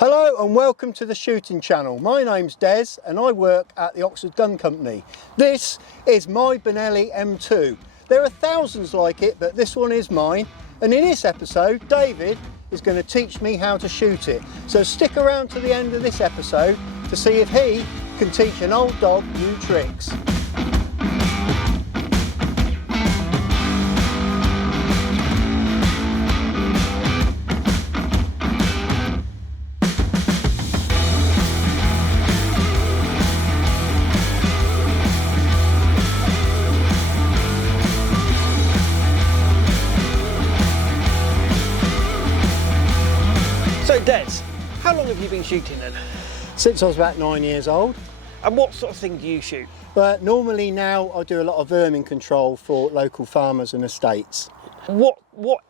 Hello and welcome to the shooting channel. My name's Des and I work at the Oxford Gun Company. This is my Benelli M2. There are thousands like it, but this one is mine. And in this episode, David is going to teach me how to shoot it. So stick around to the end of this episode to see if he can teach an old dog new tricks. So Des, how long have you been shooting then? Since I was about 9 years old. And what sort of thing do you shoot? But normally now I do a lot of vermin control for local farmers and estates. What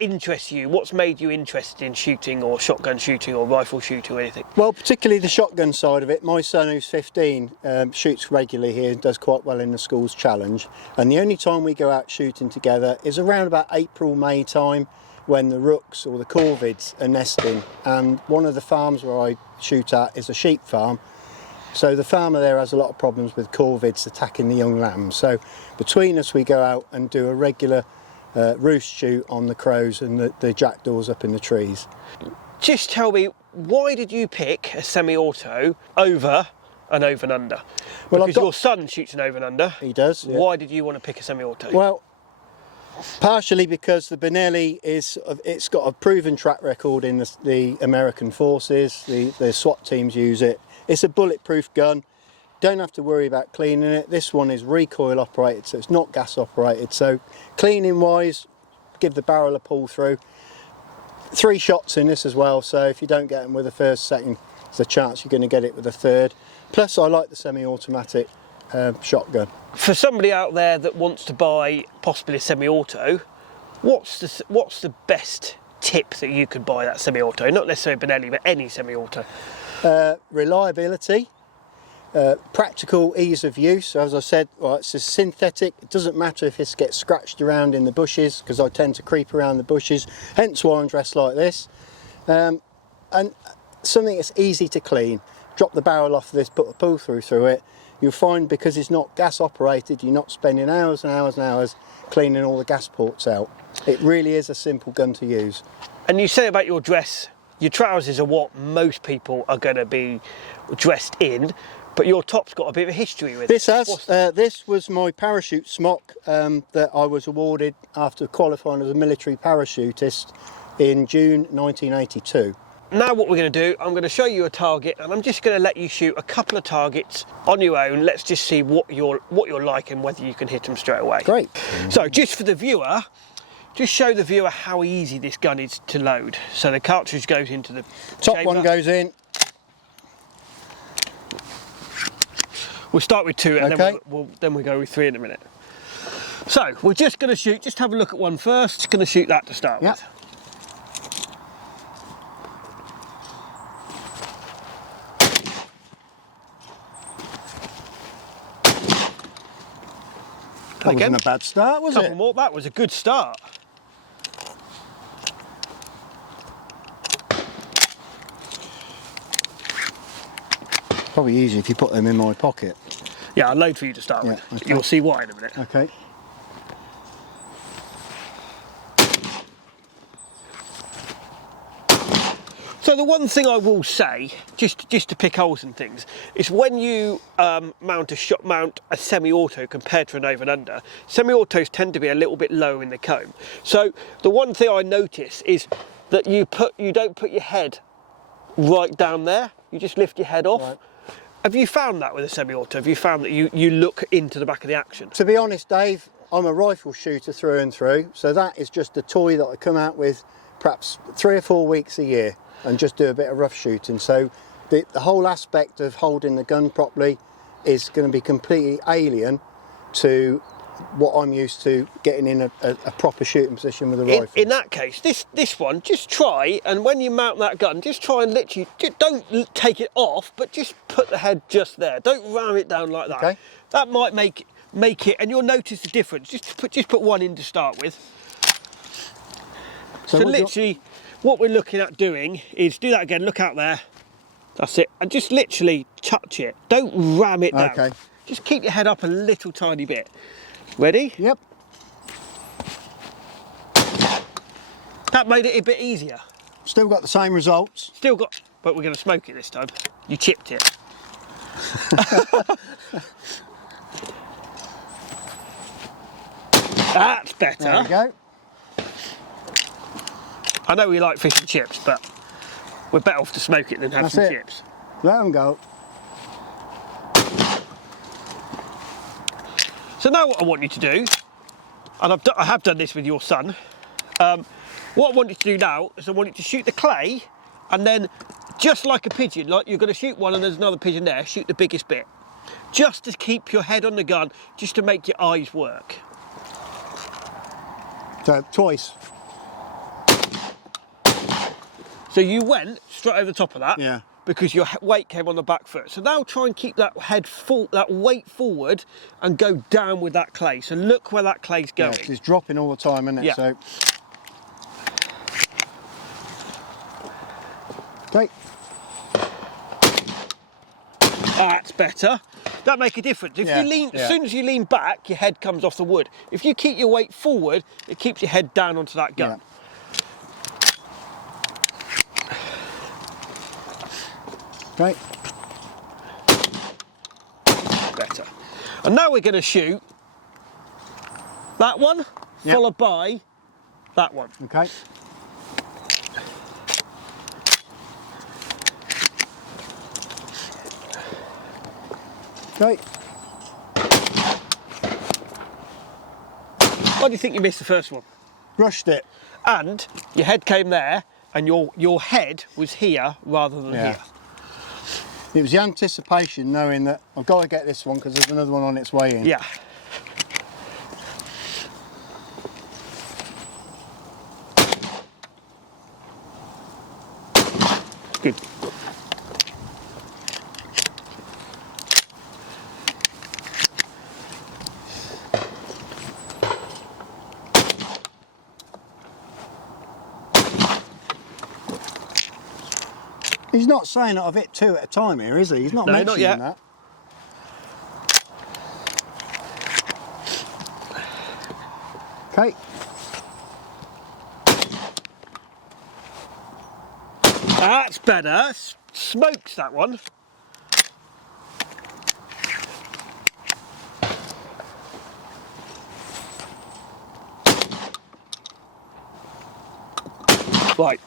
interests you? What's made you interested in shooting or shotgun shooting or rifle shooting or anything? Well, particularly the shotgun side of it. My son, who's 15, shoots regularly here and does quite well in the schools challenge. And the only time we go out shooting together is around about April, May time, when the rooks or the corvids are nesting. And one of the farms where I shoot at is a sheep farm. So the farmer there has a lot of problems with corvids attacking the young lambs. So between us we go out and do a regular roost shoot on the crows and the jackdaws up in the trees. Just tell me, why did you pick a semi-auto over an over and under? Well, because your son shoots an over and under. He does. Yeah. Why did you want to pick a semi-auto? Well, partially because the Benelli it's got a proven track record in the American forces. The SWAT teams use it. It's a bulletproof gun. Don't have to worry about cleaning it. This one is recoil operated, so it's not gas operated. So cleaning wise, give the barrel a pull through. 3 shots in this as well, so if you don't get them with the first, second, there's a chance you're going to get it with the third. Plus I like the semi-automatic shotgun. For somebody out there that wants to buy possibly a semi-auto, what's the best tip that you could buy that semi-auto? Not necessarily Benelli, but any semi-auto. Reliability, practical ease of use. As I said, well, it's a synthetic. It doesn't matter if it gets scratched around in the bushes, because I tend to creep around the bushes, hence why I'm dressed like this. And something that's easy to clean. Drop the barrel off this, put a pull through it. You'll find because it's not gas operated, you're not spending hours and hours and hours cleaning all the gas ports out. It really is a simple gun to use. And you say about your dress, your trousers are what most people are going to be dressed in, but your top's got a bit of a history with it. This has. This was my parachute smock that I was awarded after qualifying as a military parachutist in June 1982. Now what we're going to do, I'm going to show you a target and I'm just going to let you shoot a couple of targets on your own. Let's just see what you're like and whether you can hit them straight away. Great. So just for the viewer, just show the viewer how easy this gun is to load. So the cartridge goes into the top chamber. one goes in. We'll start with 2 and okay. then we'll go with 3 in a minute. So we're just going to shoot, just have a look at one first. Just going to shoot that to start with. That wasn't a bad start, was it? More. That was a good start. Probably easy if you put them in my pocket. Yeah, I'll load for you to start with. Okay. You'll see why in a minute. Okay. So the one thing I will say, just to pick holes and things, is when you mount a semi-auto compared to an over and under, semi-autos tend to be a little bit low in the comb. So the one thing I notice is that you don't put your head right down there. You just lift your head off. Right. Have you found that with a semi-auto? Have you found that you look into the back of the action? To be honest, Dave, I'm a rifle shooter through and through. So that is just a toy that I come out with perhaps 3 or 4 weeks a year and just do a bit of rough shooting. So the whole aspect of holding the gun properly is going to be completely alien to what I'm used to getting in a proper shooting position with a rifle. In that case, this one, just try, and when you mount that gun, just try and literally, don't take it off, but just put the head just there. Don't ram it down like that. Okay. That might make it, and you'll notice the difference. Just put one in to start with. So literally, what we're looking at doing is do that again. Look out there. That's it. And just literally touch it. Don't ram it down. Okay. Just keep your head up a little tiny bit. Ready? Yep. That made it a bit easier. Still got the same results. Still got, but we're going to smoke it this time. You chipped it. That's better. There we go. I know we like fish and chips, but we're better off to smoke it than have That's some it. chips. Let them go. So now what I want you to do, and I have done this with your son, what I want you to do now is I want you to shoot the clay, and then just like a pigeon, like you're going to shoot one and there's another pigeon there, shoot the biggest bit. Just to keep your head on the gun, just to make your eyes work. So twice. So you went straight over the top of that, Yeah. because your weight came on the back foot. So now try and keep that that weight forward and go down with that clay. So look where that clay's going. Yeah, it's dropping all the time, isn't it? Yeah. So. Okay. That's better. That make a difference. If Yeah, you lean, yeah. as soon as you lean back, your head comes off the wood. If you keep your weight forward, it keeps your head down onto that gun. Yeah. Okay. Better. And now we're going to shoot that one, Yep. followed by that one. Okay. Okay. Why do you think you missed the first one? Rushed it. And your head came there, and your head was here rather than Yeah. here. It was the anticipation, knowing that I've got to get this one because there's another one on its way in. Yeah. Good. He's not saying that I've hit two at a time here, is he? He's not No, not mentioning yet. that. Okay. That's better. Smokes that one. Right.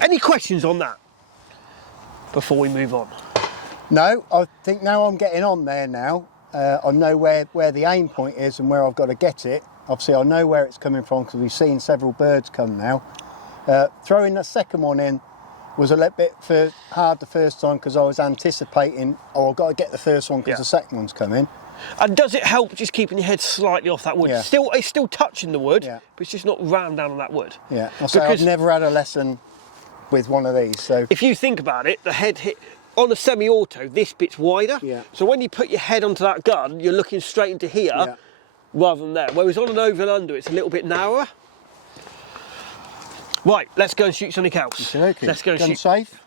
Any questions on that before we move on? No, I think now I'm getting on there now. I know where the aim point is and where I've got to get it. Obviously, I know where it's coming from because we've seen several birds come now. Throwing the second one in was a little bit hard the first time because I was anticipating, oh, I've got to get the first one because Yeah. the second one's coming. And does it help just keeping your head slightly off that wood? Yeah. It's still touching the wood, Yeah. but it's just not rammed down on that wood. Yeah, I'll say I've Because- never had a lesson with one of these, so If you think about it, the head hit on a semi-auto, this bit's wider. Yeah. So when you put your head onto that gun, you're looking straight into here Yeah. rather than there. Whereas on an over and under, it's a little bit narrower. Right, let's go and shoot something else. okay. Let's go and Gun shoot. safe.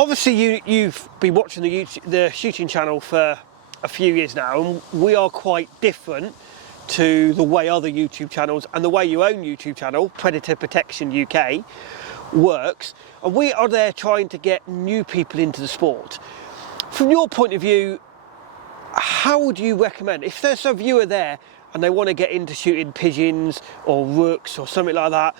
Obviously, you've been watching the shooting channel for a few years now, and we are quite different to the way other YouTube channels and the way your own YouTube channel, Predator Protection UK, works. And we are there trying to get new people into the sport. From your point of view, how would you recommend, if there's a viewer there and they want to get into shooting pigeons or rooks or something like that,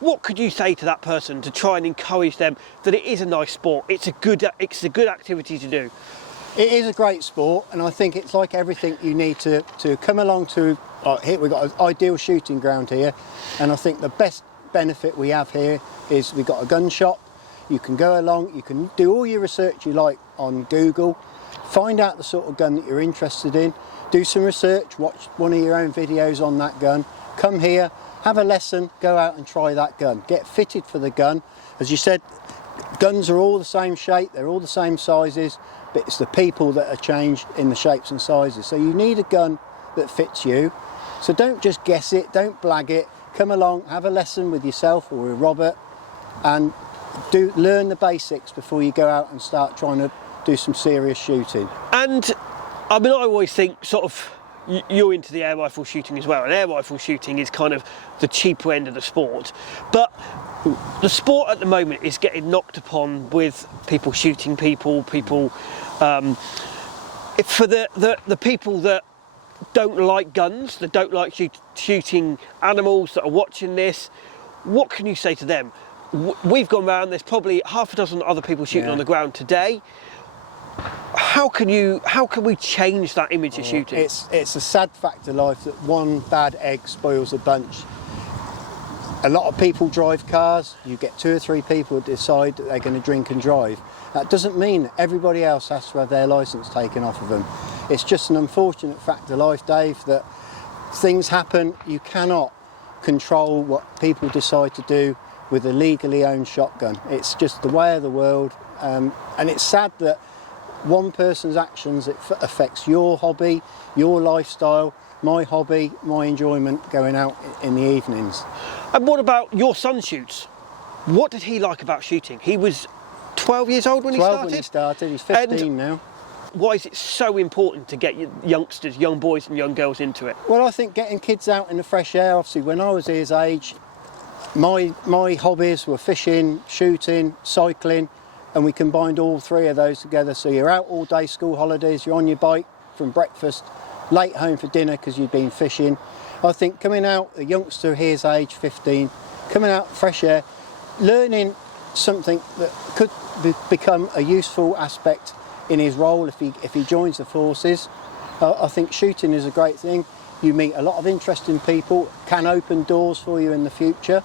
what could you say to that person to try and encourage them that it is a nice sport, it's a good activity to do? It is a great sport, and I think it's like everything you need to come along to. Here we've got an ideal shooting ground here, and I think the best benefit we have here is we've got a gun shop. You can go along, you can do all your research you like on Google, find out the sort of gun that you're interested in, do some research, watch one of your own videos on that gun, come here, have a lesson, go out and try that gun, get fitted for the gun. As you said, guns are all the same shape, they're all the same sizes, but it's the people that are changed in the shapes and sizes. So you need a gun that fits you. So don't just guess it, don't blag it, come along, have a lesson with yourself or with Robert, and learn the basics before you go out and start trying to do some serious shooting. And I mean, I always think sort of you're into the air rifle shooting as well, and air rifle shooting is kind of the cheaper end of the sport, but the sport at the moment is getting knocked upon with people shooting people for the people that don't like guns, that don't like shooting animals, that are watching this. What can you say to them? We've gone round, there's probably half a dozen other people shooting on the ground today. How can we change that image of shooting? It's a sad fact of life that one bad egg spoils a bunch. A lot of people drive cars. You get 2 or 3 people that decide that they're going to drink and drive. That doesn't mean that everybody else has to have their licence taken off of them. It's just an unfortunate fact of life, Dave, that things happen. You cannot control what people decide to do with a legally owned shotgun. It's just the way of the world, and it's sad that one person's actions affects your hobby, your lifestyle, my hobby, my enjoyment going out in the evenings. And what about your son shoots? What did he like about shooting? He was 12 years old when he started? 12 when he started, he's 15 now. Why is it so important to get youngsters, young boys and young girls into it? Well, I think getting kids out in the fresh air, obviously when I was his age, my hobbies were fishing, shooting, cycling, and we combined all 3 of those together. So you're out all day, school holidays, you're on your bike from breakfast, late home for dinner because you've been fishing. I think coming out, a youngster his age, 15, coming out fresh air, learning something that could become a useful aspect in his role if he joins the forces. I think shooting is a great thing. You meet a lot of interesting people, can open doors for you in the future,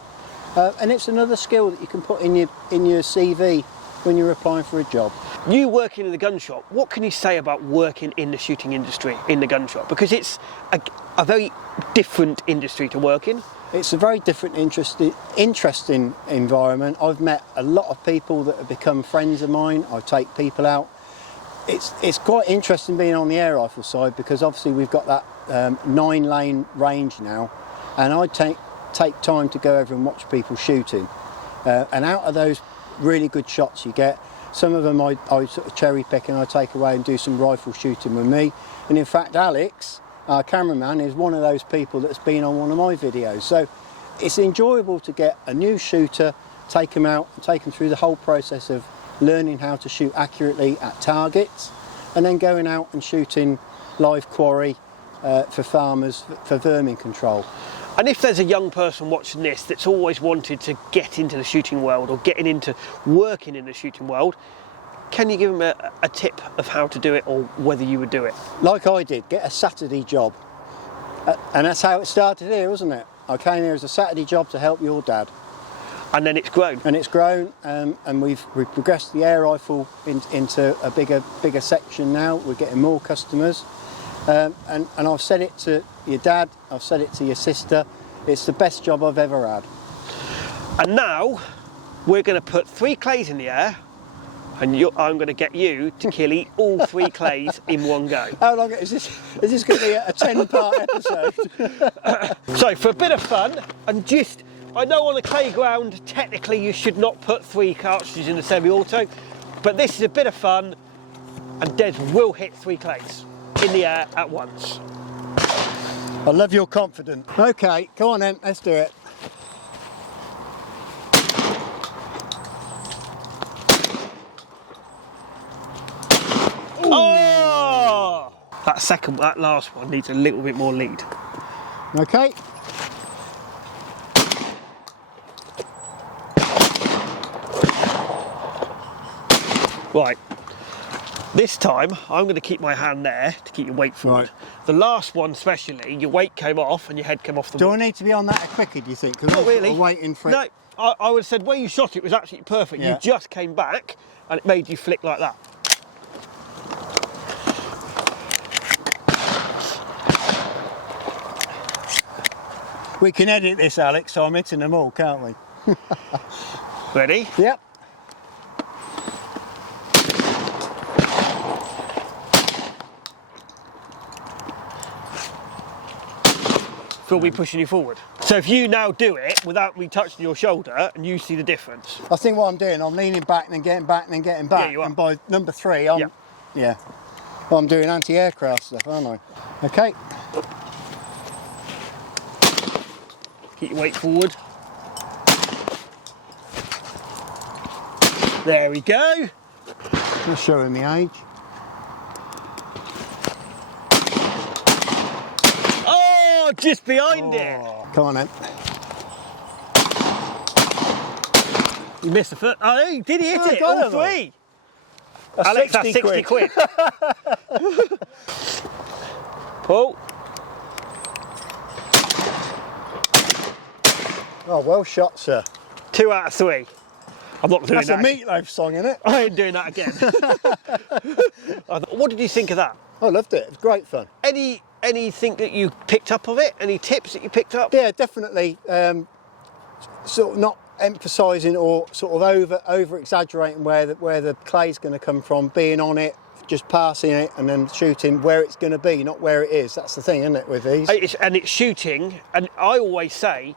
and it's another skill that you can put in your CV when you're applying for a job. You working in the gun shop, what can you say about working in the shooting industry in the gun shop? Because it's a very different industry to work in. It's a very different, interesting environment. I've met a lot of people that have become friends of mine. I take people out. It's quite interesting being on the air rifle side because obviously we've got that 9-lane range now, and I take time to go over and watch people shooting. And out of those really good shots you get, some of them I sort of cherry pick and I take away and do some rifle shooting with me. And in fact, Alex, our cameraman, is one of those people that's been on one of my videos. So it's enjoyable to get a new shooter, take them out and take them through the whole process of learning how to shoot accurately at targets, and then going out and shooting live quarry for farmers for vermin control. And if there's a young person watching this that's always wanted to get into the shooting world or getting into working in the shooting world, can you give them a tip of how to do it or whether you would do it? Like I did, get a Saturday job. And that's how it started here, wasn't it? I came here as a Saturday job to help your dad. And then it's grown. And it's grown, and we've progressed the air rifle into a bigger section now. We're getting more customers. And I've said it to your dad, I've said it to your sister, it's the best job I've ever had. And now we're going to put 3 clays in the air, and I'm going to get you to kill all 3 clays in one go. How long is this? Is this going to be a 10-part episode? So for a bit of fun, and just, I know on a clay ground technically you should not put 3 cartridges in the semi-auto, but this is a bit of fun, and Des will hit 3 clays in the air at once. I love your confidence. Okay, come on then, let's do it. Oh! That last one needs a little bit more lead. Okay. Right. This time, I'm going to keep my hand there to keep your weight forward. Right. The last one especially, your weight came off and your head came off the wall. Do I need to be on that quicker, do you think? Not really. Waiting for no, I would have said where you shot it was absolutely perfect. Yeah. You just came back and it made you flick like that. We can edit this, Alex, so I'm hitting them all, can't we? Ready? Yep. feel me pushing you forward. So if you now do it without me touching your shoulder and you see the difference. I think what I'm doing, I'm leaning back and then getting back and then getting back. Yeah, you are. And by number 3, I'm, Yeah. well, I'm doing anti-aircraft stuff, aren't I? Okay. Keep your weight forward. There we go. Just showing me age. Oh, just behind it. Come on then. You missed the foot. Oh, you did hit it, got all it, 3. That's Alex, that's 60 quid. Pull. Oh, well shot, sir. 2 out of 3. I'm not doing That's that. a Meatloaf song, isn't it? I ain't doing that again. What did you think of that? I loved it. It was great fun. Anything that you picked up of it? Any tips that you picked up? Yeah, definitely. Sort of not emphasising or sort of over exaggerating where the clay's going to come from. Being on it, just passing it, and then shooting where it's going to be, not where it is. That's the thing, isn't it, with these? It's shooting, and I always say,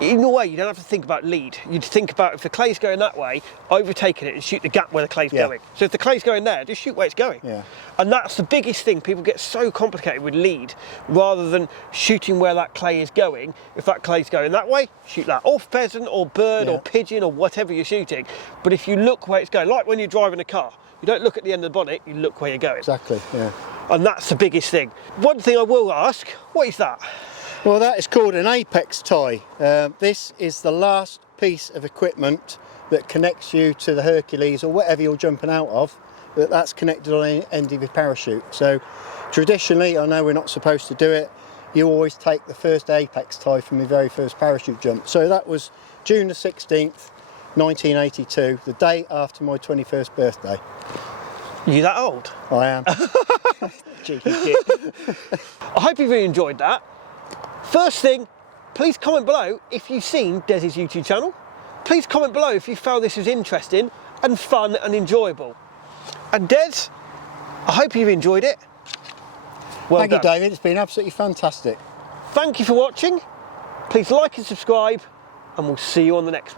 in a way, you don't have to think about lead. You'd think about if the clay's going that way, overtaking it and shoot the gap where the clay's going. So if the clay's going there, just shoot where it's going. Yeah. And that's the biggest thing. People get so complicated with lead rather than shooting where that clay is going. If that clay's going that way, shoot that. Or pheasant or bird or pigeon or whatever you're shooting. But if you look where it's going, like when you're driving a car, you don't look at the end of the bonnet, you look where you're going. Exactly, yeah. And that's the biggest thing. One thing I will ask, what is that? Well, that is called an apex tie. This is the last piece of equipment that connects you to the Hercules or whatever you're jumping out of, that's connected on the end of your parachute. So traditionally, I know we're not supposed to do it, you always take the first apex tie from your very first parachute jump. So that was June the 16th, 1982, the day after my 21st birthday. Are you that old? I am. Cheeky git. I hope you've really enjoyed that. First thing, please comment below if you've seen Dez's YouTube channel. Please comment below if you found this was interesting and fun and enjoyable. And Des, I hope you've enjoyed it. Well Thank you, done. David. It's been absolutely fantastic. Thank you for watching. Please like and subscribe, and we'll see you on the next one.